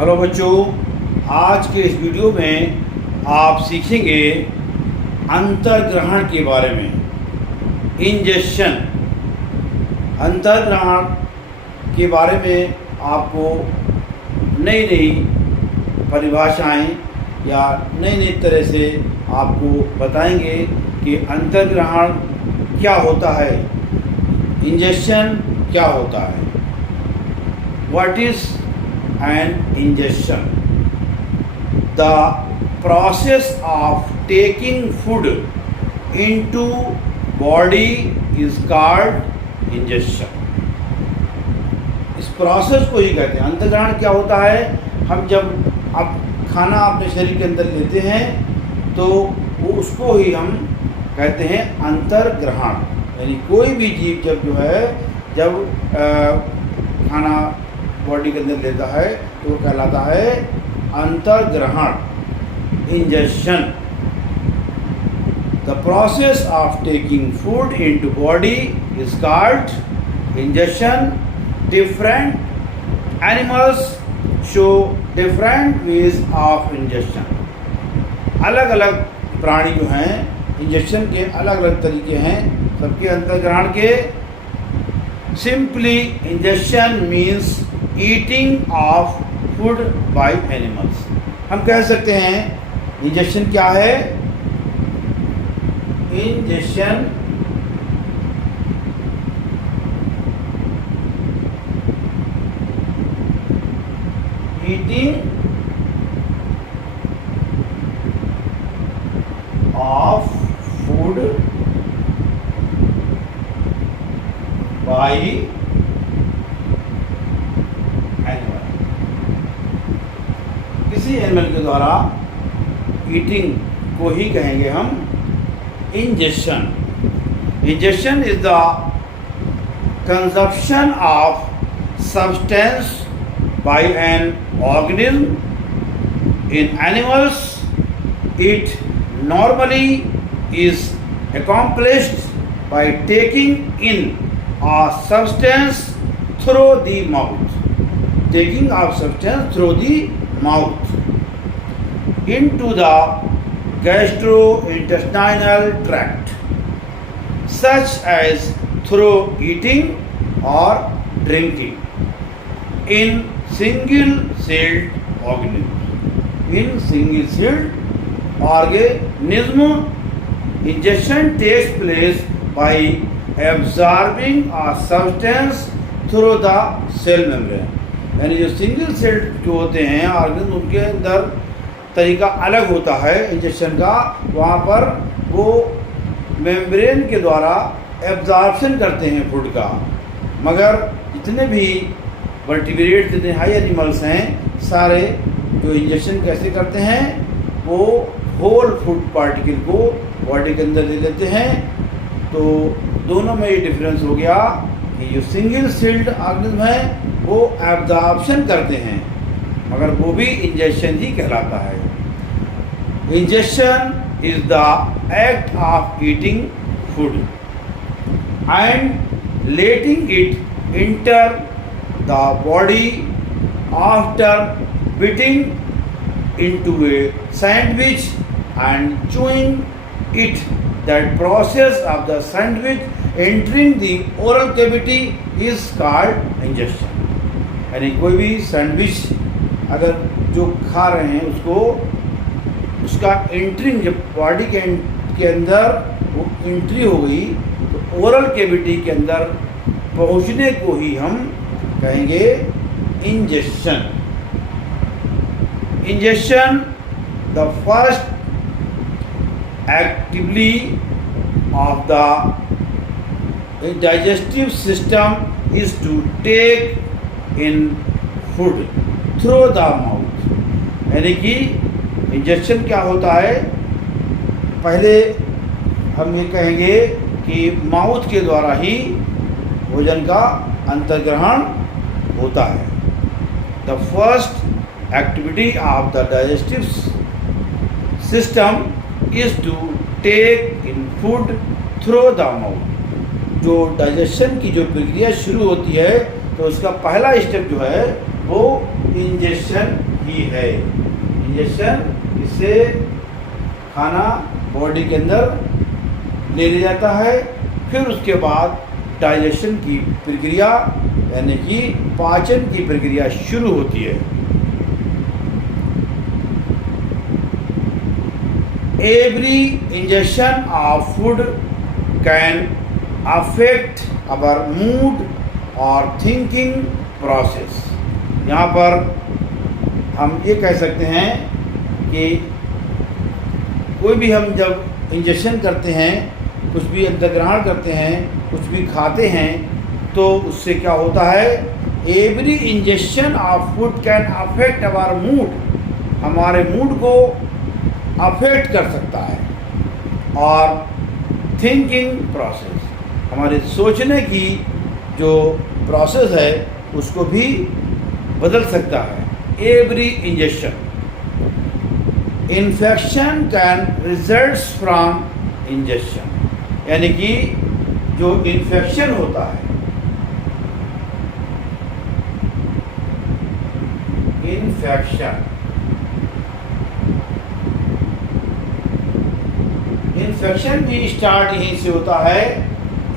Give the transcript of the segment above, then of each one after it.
Hello बच्चों, आज के इस वीडियो में आप सीखेंगे अंतर्ग्रहण के बारे में। इंजेक्शन, अंतर्ग्रहण के बारे में आपको नई नई परिभाषाएं या नई नई तरह से आपको बताएंगे कि अंतर्ग्रहण क्या होता है, इंजेक्शन क्या होता है। What is an ingestion? The process of taking food into body is called ingestion. इस प्रोसेस को ही कहते हैं अंतर्ग्रहण। क्या होता है, हम जब आप खाना अपने शरीर के अंदर लेते हैं तो वो उसको ही हम कहते हैं अंतर्ग्रहण। यानी कोई भी जीव जब खाना बॉडी के अंदर लेता है तो कहलाता है अंतर्ग्रहण, injection. The process of taking food into body is called injection. Different animals show different ways of injection. अलग अलग प्राणी जो हैं इंजेक्शन के अलग अलग तरीके हैं सबके अंतर्ग्रहण के। Simply injection means eating of food by animals. हम कह सकते हैं इंजेक्शन क्या है। Injection eating of food by किसी एनिमल के द्वारा ईटिंग को ही कहेंगे हम injection. Injection is the consumption of substance by an organism in animals. It normally is accomplished by taking in a substance through the mouth. Taking of substance through the mouth into the gastrointestinal tract, such as through eating or drinking. In single-celled organism, ingestion takes place by absorbing a substance through the cell membrane. यानी जो single cell जो होते हैं organism उनके अंदर तरीका अलग होता है इंजेक्शन का। वहाँ पर वो मेम्ब्रेन के द्वारा एब्जॉर्प्शन करते हैं फूड का। मगर जितने भी वर्टिब्रेट जितने हाई एनिमल्स हैं सारे जो इंजेक्शन कैसे करते हैं, वो होल फूड पार्टिकल को बॉडी के अंदर दे देते हैं। तो दोनों में ये डिफरेंस हो गया कि जो सिंगल सेल्ड ऑर्गेनिज्म है वो एब्जॉर्प्शन करते हैं, मगर वो भी इंजेक्शन ही कहलाता है। Injection is the act of eating food and letting it enter the body after beating into a sandwich and chewing it. That process of the sandwich entering the oral cavity is called injection. यानी कोई भी sandwich अगर जो खा रहे हैं उसको उसका एंट्रिंग जब बॉडी के अंदर वो एंट्री हो गई तो ओरल कैविटी के अंदर पहुंचने को ही हम कहेंगे injection. Injection the first actively of the digestive system is to take in food through the mouth. यानी कि इंजेक्शन क्या होता है, पहले हम ये कहेंगे कि माउथ के द्वारा ही भोजन का अंतर्ग्रहण होता है। The first activity of the digestive system is to take in food through the mouth. जो डाइजेशन की जो प्रक्रिया शुरू होती है तो उसका पहला स्टेप जो है वो इंजेक्शन ही है। इंजेक्शन, इससे खाना बॉडी के अंदर ले लिया जाता है, फिर उसके बाद डाइजेशन की प्रक्रिया यानी कि पाचन की प्रक्रिया शुरू होती है। Every injection of food can affect our mood और थिंकिंग प्रोसेस। यहाँ पर हम ये कह सकते हैं कि कोई भी हम जब इंजेक्शन करते हैं, कुछ भी अंदर ग्रहण करते हैं, कुछ भी खाते हैं, तो उससे क्या होता है, every injection of food can affect our mood, हमारे मूड को अफेक्ट कर सकता है, और थिंकिंग प्रोसेस, हमारे सोचने की जो प्रोसेस है उसको भी बदल सकता है। Every injection, infection can result from injection, यानी कि जो इन्फेक्शन होता है, इन्फेक्शन भी स्टार्ट यहीं से होता है,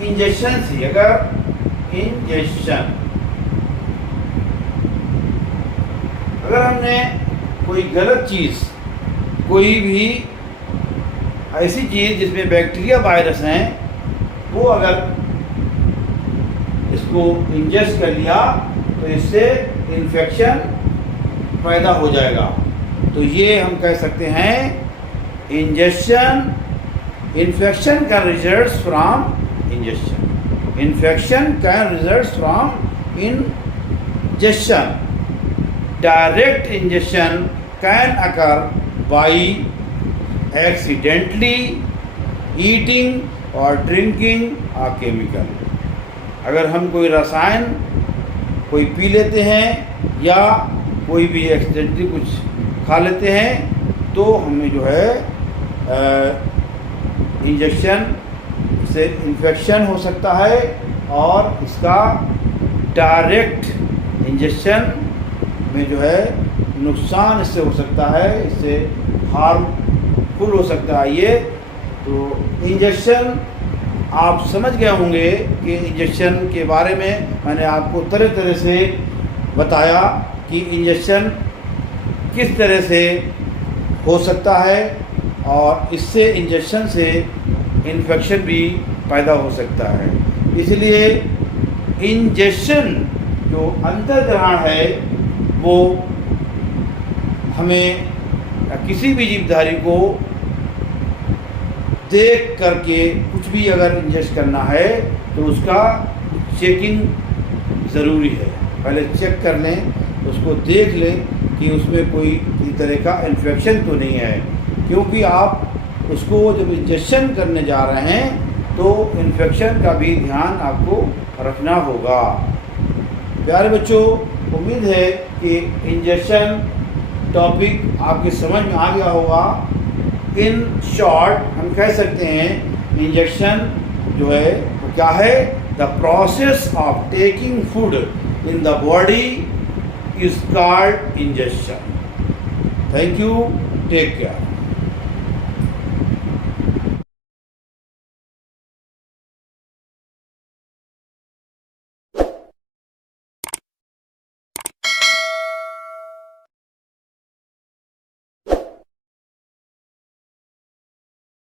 इंजेक्शन से। अगर इंजेक्शन, अगर हमने कोई गलत चीज़, कोई भी ऐसी चीज़ जिसमें बैक्टीरिया वायरस हैं, वो अगर इसको इंजेक्ट कर लिया तो इससे इन्फेक्शन पैदा हो जाएगा। तो ये हम कह सकते हैं इंजेक्शन, इन्फेक्शन का result from injection, infection can result from injection. Direct injection can occur by accidentally eating और ड्रिंकिंग अ केमिकल। अगर हम कोई रसायन कोई पी लेते हैं या कोई भी एक्सीडेंटली कुछ खा लेते हैं, तो हमें जो है इंजेक्शन से इन्फेक्शन हो सकता है, और इसका डायरेक्ट इंजेक्शन में जो है नुकसान इससे हो सकता है, इससे हार्मफुल हो सकता है। ये तो इंजेक्शन आप समझ गए होंगे कि इंजेक्शन के बारे में मैंने आपको तरह तरह से बताया कि इंजेक्शन किस तरह से हो सकता है, और इससे इंजेक्शन से इन्फेक्शन भी पैदा हो सकता है। इसलिए इंजेक्शन जो अंतर्ग्रहण है वो हमें किसी भी जीवधारी को देख करके कुछ भी अगर इंजेक्ट करना है तो उसका चेकिंग ज़रूरी है। पहले चेक कर लें, उसको देख लें कि उसमें कोई तरह का इन्फेक्शन तो नहीं है, क्योंकि आप उसको जब इंजेक्शन करने जा रहे हैं तो इन्फेक्शन का भी ध्यान आपको रखना होगा। प्यारे बच्चों, उम्मीद है कि इंजेक्शन टॉपिक आपकी समझ में आ गया होगा। इन शॉर्ट हम कह सकते हैं इंजेक्शन जो है वो क्या है, the process of taking food in the body is called injection. Thank you, take care.